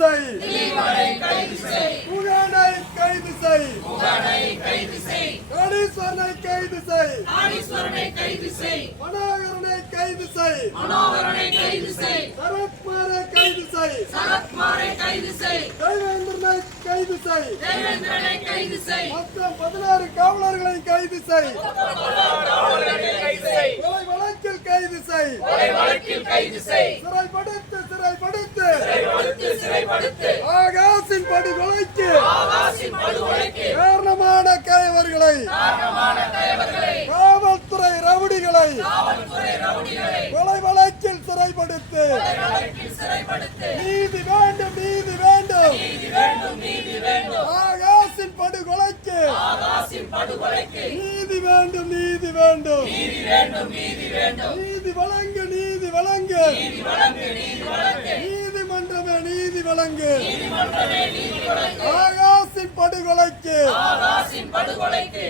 செய், புகழை கைது செய், காளீஸ்வரனை கைது செய், மனோகரனை கைது செய், சரத்குமாரை கைது செய், தேவேந்திரனை கைது செய், மொத்தம் 16 காவலர்களை கைது செய், கொலை வழக்கில் கைது செய், சிறைப்படுத்து ஆகாசின் படுகொலைக்கு காரணமான கைவர்களை காவல்துறை ரவுடிகளை கொலை வழக்கில் சிறைப்படுத்து. நீதி வேண்டும், ஆகாசின் படுகொலைக்கு நீதி வேண்டும், நீதி வழங்கு, நீதிமன்றமே நீதி வழங்கு, ஆகாசின் படுகொலைக்கு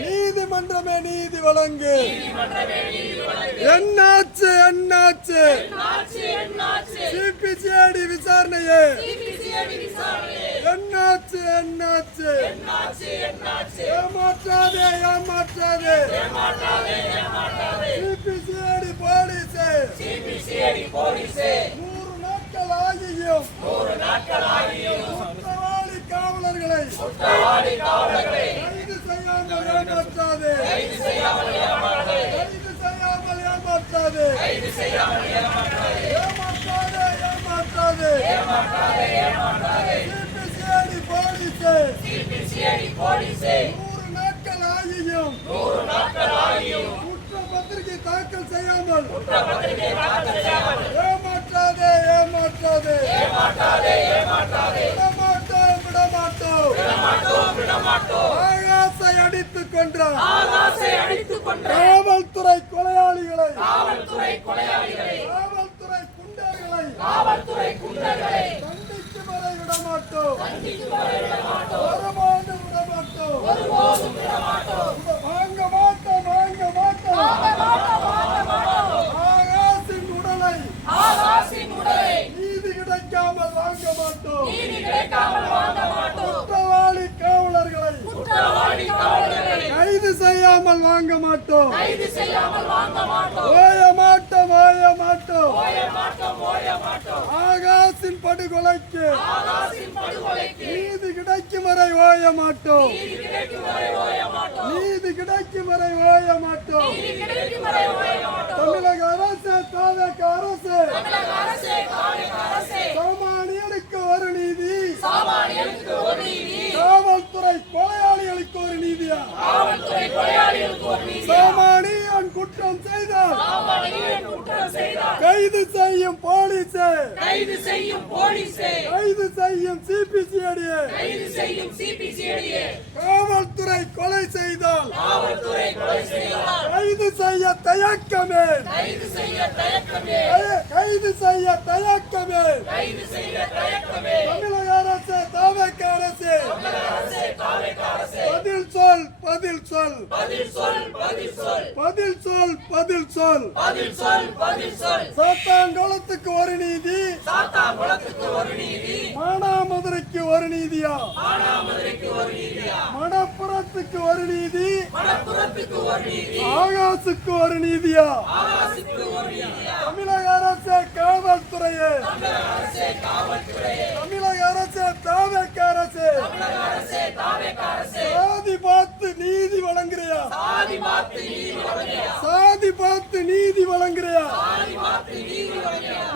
நீதிமன்றமே நீதி வழங்கு. என்னாச்சு சிபிசிஐடி விசாரணையே, என்னாச்சு ஏமாற்றாதே சிபிசிஐடி போலீஸே 100 நாட்கள் ஆகியும் குற்றவாளி காவலர்களை கைது செய்யாமல் ஏமாற்றாதே சிபிசிஐடி போலீஸே 100 நாட்கள் ஆகியும் குற்றப்பத்திரிகை தாக்கல் செய்யாமல் விடமாட்டோம். ஆகாசை அடித்துக் கொன்றார் காவல்துறை கொலையாளிகளை, காவல்துறை குண்டர்களை கண்டிக்கும் வரை விடமாட்டோம். ஒருபோதும் விடமாட்டோம். வாங்க மாட்டோம். ஆகாசின் உடலை நீதி கிடைக்காமல் வாங்க மாட்டோம். குற்றவாளி காவலர்களை கைது செய்யாமல் வாங்க மாட்டோம். ஓய மாட்டோம். ஆகாசின் படுகொலைக்கு நீதி கிடைக்கும் வரை ஓய மாட்டோம். தமிழக அரசு, தாவேக அரசு, சாமானியனுக்கு ஒரு நீதி, காவல்துறை கொலையாளிகளுக்கு ஒரு நீதியா? சாமானியன் குற்றம் செய்தால் கைது செய்யும் போலீஸே, கைது செய்யும் சிபிசிஐடியே, காவல்துறை கொலை செய்தால் கைது செய்ய தயக்கமே, தமிழக அரசு, தாவேக அரசு, பதில் சொல். சாத்தான்குளத்துக்கு ஒரு நீதி, மானாமதுரைக்கு ஒரு நீதியா? மணப்புறத்துக்கு ஒரு நீதி, ஆகாசுக்கு ஒரு நீதியா? தமிழக அரசு காவல்துறையே, தமிழக அரசு தாவேக அரசு சாதி பார்த்து நீதி வழங்குறியா?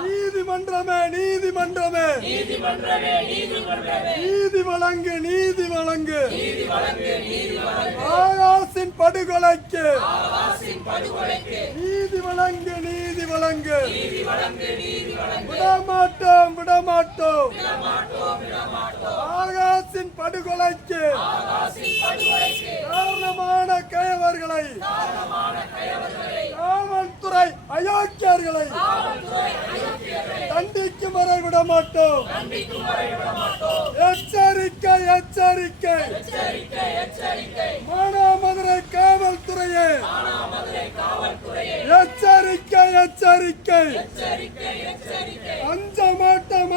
நீதிமன்றமே நீதி வழங்கு. ஆகாசின் படுகொலைக்கு நீதி வழங்கு. விடமாட்டோம். ஆகாசின் படுகொலைக்கு காரணமான கயவர்களை, காவல்துறை அயோக்கியர்களை தண்டிக்கும் வரை விடமாட்டோம். எச்சரிக்கை. மானாமதுரை காவல்துறையே எச்சரிக்கை. அஞ்ச மாட்டோம்.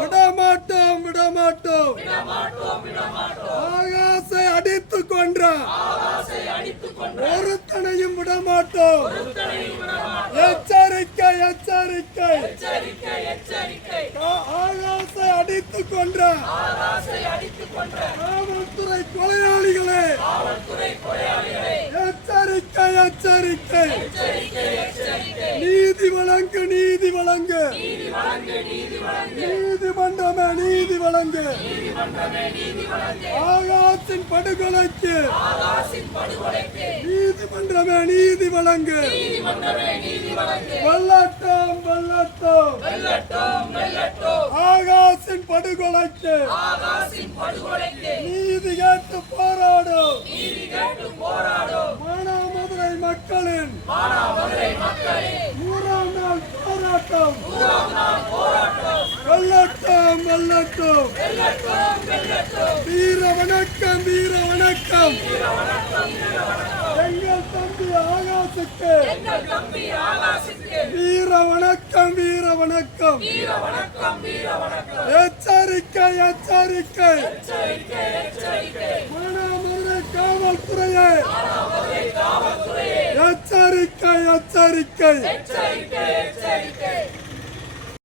விடமாட்டோம் விடமாட்டோம் ஆகாசை அடித்து கொன்ற ஒருத்தனையும் விடமாட்டோம். எச்சரிக்கை எச்சரிக்கை ஆகாசை அடித்து கொன்ற காவல்துறை கொலையாளிகளே எச்சரிக்கை எச்சரிக்கை. நீதி வழங்கு நீதி வழங்கு நீதிமன்றமே நீதி வழங்கு. ஆகாசின் படுகொலைக்கு நீதிமன்றமே நீதி வழங்கு. வெல்லட்டும் வெல்லட்டும் ஆகாசின் படுகொலைக்கு நீதி கேட்டு போராடும் மானாமதுரை மக்களின் 100ஆம் நாள் போராட்டம் வெல்லட்டும் வெல்லட்டும். வீர வணக்கம் வீர வணக்கம் எங்கள் தம்பி ஆகாசுக்கு வீர வணக்கம் வீர வணக்கம். எச்சரிக்கை எச்சரிக்கை மானாமதுரை காவல்துறையே எச்சரிக்கை எச்சரிக்கை.